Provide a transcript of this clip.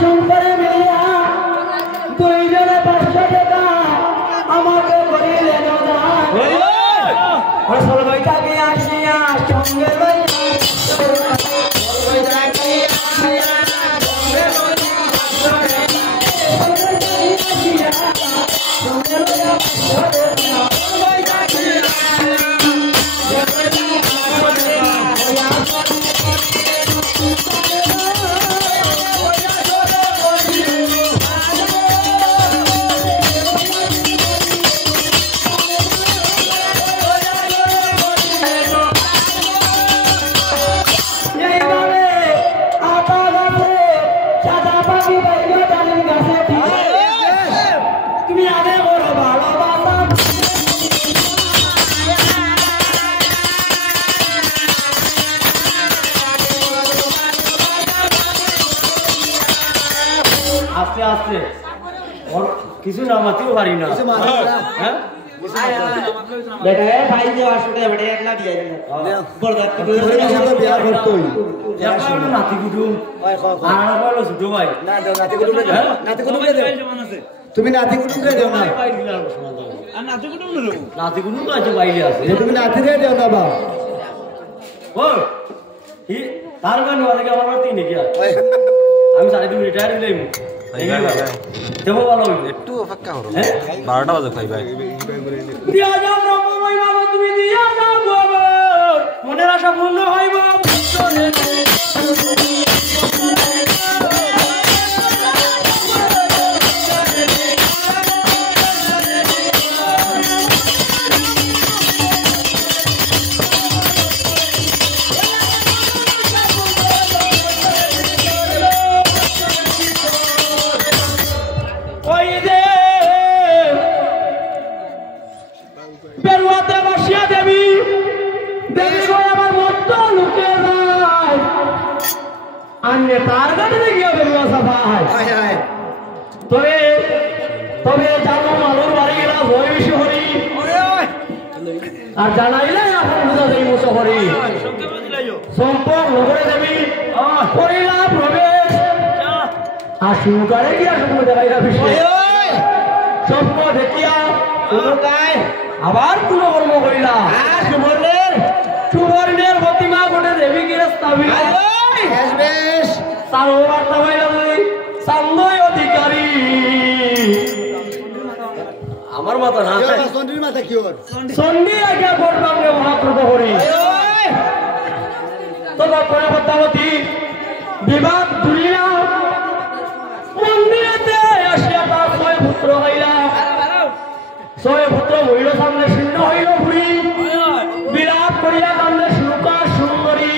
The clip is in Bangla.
শঙ্করে মিলিয়া দুইজনে 500 টাকা আমাকে করিলেন সর্বৈতাকে আসিয়া সঙ্গে আস্তে আস্তে কিছু নামাতেও পারি না বেটা ভাই যে আসলে বেটা একলা দিয়ে বড়দাতি করে বিয়ার করতই একলা নাতি কুটুম আর বড় ছোট ভাই না নাতি কুটুম নাতি কুটুম দাও তুমি নাতি কুটুম দাও না আর নাতি কুটুম দাও নাতি কুটুম তো আছে বাইরে আছে তুমি নাতি রে দাও না বাবা ও ই তার গান ওয়ালে আমার তিন কি আমি 2.5 রিটায়ার দিলাম দেবো ভালো একটু অপেক্ষা করো 12টা বাজে খাই ভাই দিয়া যাও ব্রহ্মময় বাবা তুমি দিয়া যাও বাবা মনের আশা পূর্ণ হইব তার গাড়ি গিয়ে বেরোয়া সাফাই তবে তবে জানো মালুর বাড়ি গেলা ভয় বেশি হরি আর জানাইলে এখন বুঝা যাই মুসো হরি সম্পর্ক নগরে দেবী করিলা প্রবেশ আর সুকারে গিয়া স্বপ্ন দেখাইলা বিষয় স্বপ্ন দেখিয়া আবার কোন কর্ম করিলা সুবর্ণের প্রতিমা কোটে দেবী গিয়ে স্থাপিত আমার মাথা না চন্ডীর মাথা কি চন্ডী আজ্ঞা করবাম মহাপ্রভু হরি তোমার পরবর্তী বিবাদ দুলিয়া মন্দিরেতে আসিয়া তার 6 পুত্র হইলা 6 পুত্র হইল সামনে শূন্য হইল ভুড়ি বিরাট করিয়া কান্দে সুকা সুন্দরী